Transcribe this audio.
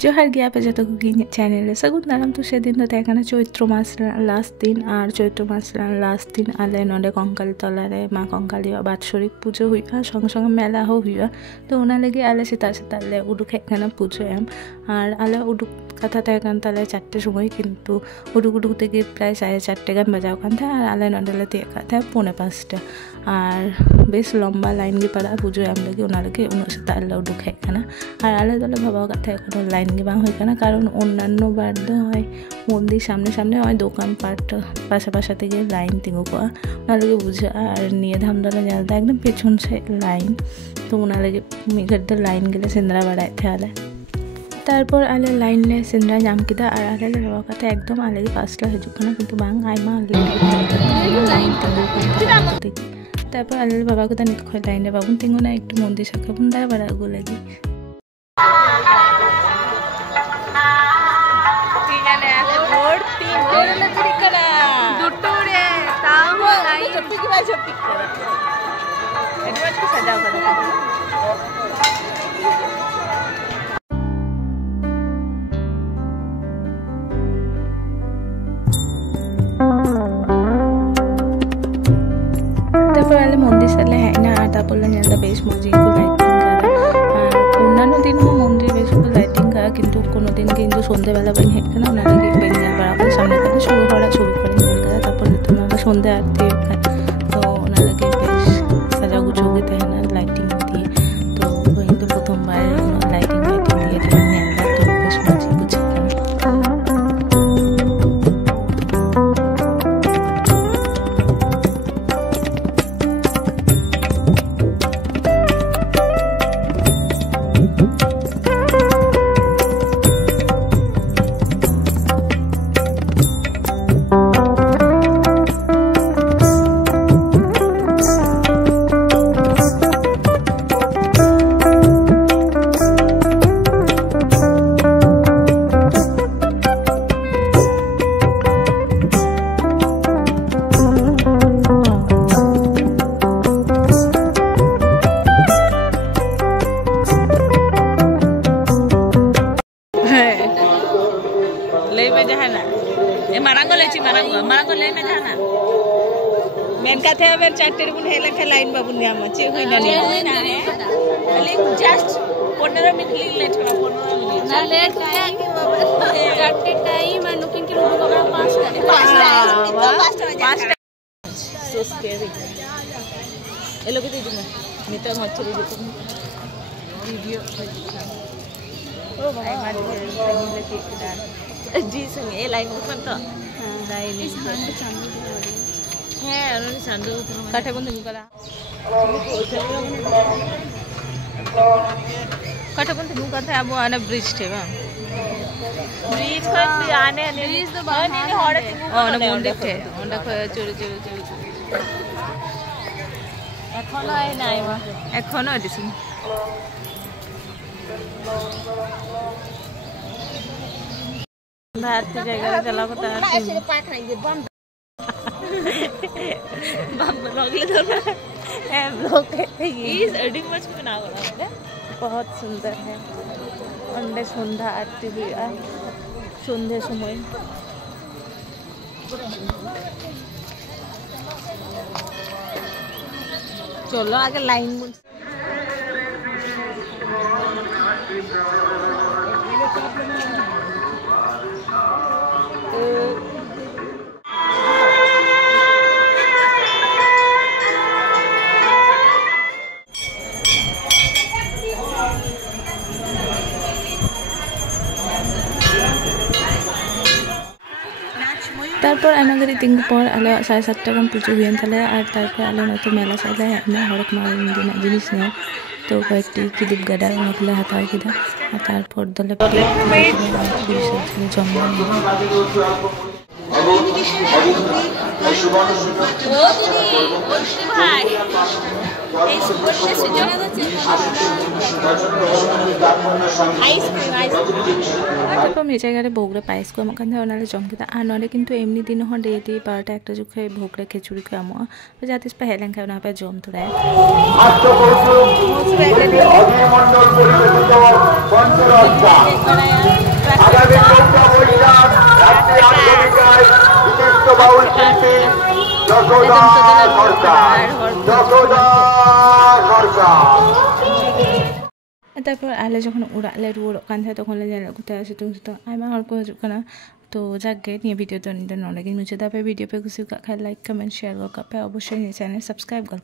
जोहार गया पे जो कुकिंग चैनल सगुन दाराम तो से दिन तो तहखाना चैत्र मास लास्ट दिन और चैत्र मास लास्ट दिन आले नोडे कंकाली तलारे मा कंकाली बात्सरिक पुजो हुआ संगे संगे मेला हुआ तो उना लगे आले सेता सेताले उडुक हेकना पुजो एम और आले उडुक कथा तहखान ताले 4टे समय किन्तु उडुक उडुक तेगे प्राय 4:30 गान बजाव कान था और आले नोडे तिया था 4:45 और बेस लम्बा लाइन गे पड़ा पुजो एम लगे उना लगे उन सेताले उडुक हेकना और आले दोले भाबाव कथा एखोनो लाइन गे बांग होइकाना कारण अन्यान्य बार दो हय मंदिर सामने सामने हय दोकान पाट पाशा पाशा तेगे लाइन तिंगु कोआ उना लगे बुझा और निये धामदाला नेलदा एकदम पेछन साइड लाइन तो उना लगे मिगद लाइन गेले सेंद्रा बाड़ाय थे आले तारपर आले लाइन ले सेंद्रा नाम किदा और आले बाबा कथा एकदम आले 5टा हिजुग खाना किन्तु बांग आइमा लाइन तिंगु तारपर आले बाबा कथा नित खय लाइन ले बाबुन तिंगु ना एकटु मंदिर साखे बुंदा बाड़ा गो लागि मंदिर साले हेना तारपर नेलदा बेस मजे को लाइटिंग करा अन्यान्य दिन हो मंदिर बेस को लाइटिंग करा किन्तु कोनो दिन किन्तु सन्ध्या बेला बाइन हेकना उना लगे बेन नेल बराबर सामने कथा शुरू करे नेल करा तारपर तुम्हारा सन्ध्या आरती तो उना लगे बेस साजा गुछो के तहना लाइटिंग दिए तो किन्तु प्रथम बार लाइटिंग दिए नेलदा तो बेस मजे बुझे मारांगो ले में जाना मेन कथे बेर 4टे बुन हेला के लाइन बाबुन न्यामा चे होइना नि खाली जस्ट 15 मिनिट लेट करा 15 मिनिट ना लेट किया कि बाबा 4टे टाइम है लेकिन कि लोग बाबा 5 का 5 सो स्केरी एलो के दीदी मिता मछरी देखो वीडियो ओ बाबा मारी लेके जी संग ए लाइन बुकन तो लाइन इस हंड चांदी है और चांदू काठे बंद मुकला काठे बंद मुका था अब आने ब्रिज थे बा ब्रिज पर आने ब्रिज तो बाहर नहीं हड़े और मंदिर थे ओंडा को चोरी एखोनो आइ নাই মা एखोनो दिसुन भारतीय जगह चला को तार ऐसे पाट खाएंगे बम लगले तो है ब्लॉग इज एडिंग मच बना रहा है बहुत सुंदर है अंडे संध्या आरती हुई संध्या समय चलो आगे लाइन तारपर आना घड़ी तिंगु पर आले 7:30 गान पुजो हुई ताले और तारपर आले नतो मेला साइले हेना हड़क मारिन दिना जिनिस ने तो कयेकटी किदुब गाडा ओनखले हाताव किदा और तारपर दले मेजागारे भोगरे पाइस को एमकान जम किया और ना कितु एमनी दिन हन डेली 12टा जुखे भोगरे खिचुड़ी को एम जाते हेलें खाए पे जम थोड़ा মঞ্চরক্ষা আগামী 14 বৈশাখ রাত্রি 8টায় বিশিষ্ট বাউল শিল্পী যশোদা সরকার। তারপর আলে যখন ᱟᱞᱮ ᱨᱩᱣᱟᱹᱲᱚᱜ ᱠᱟᱱ ᱛᱟᱦᱮᱸ ᱛᱚᱠᱷᱚᱱ ᱞᱮ ᱧᱮᱞ ᱟᱹᱜᱩ ᱛᱟᱭᱟ ᱥᱤᱛᱩᱝ ᱥᱤᱛᱩᱝ ᱟᱭᱢᱟ ᱦᱚᱲ ᱠᱚ ᱦᱤᱡᱩᱜ ᱠᱟᱱᱟ। तो जाके निये वीडियो तो नॉलेज मुझे वीडियो पे कुछ लाइक कमेंट शेयर कर पे अवश्य चैनल सब्सक्राइब कर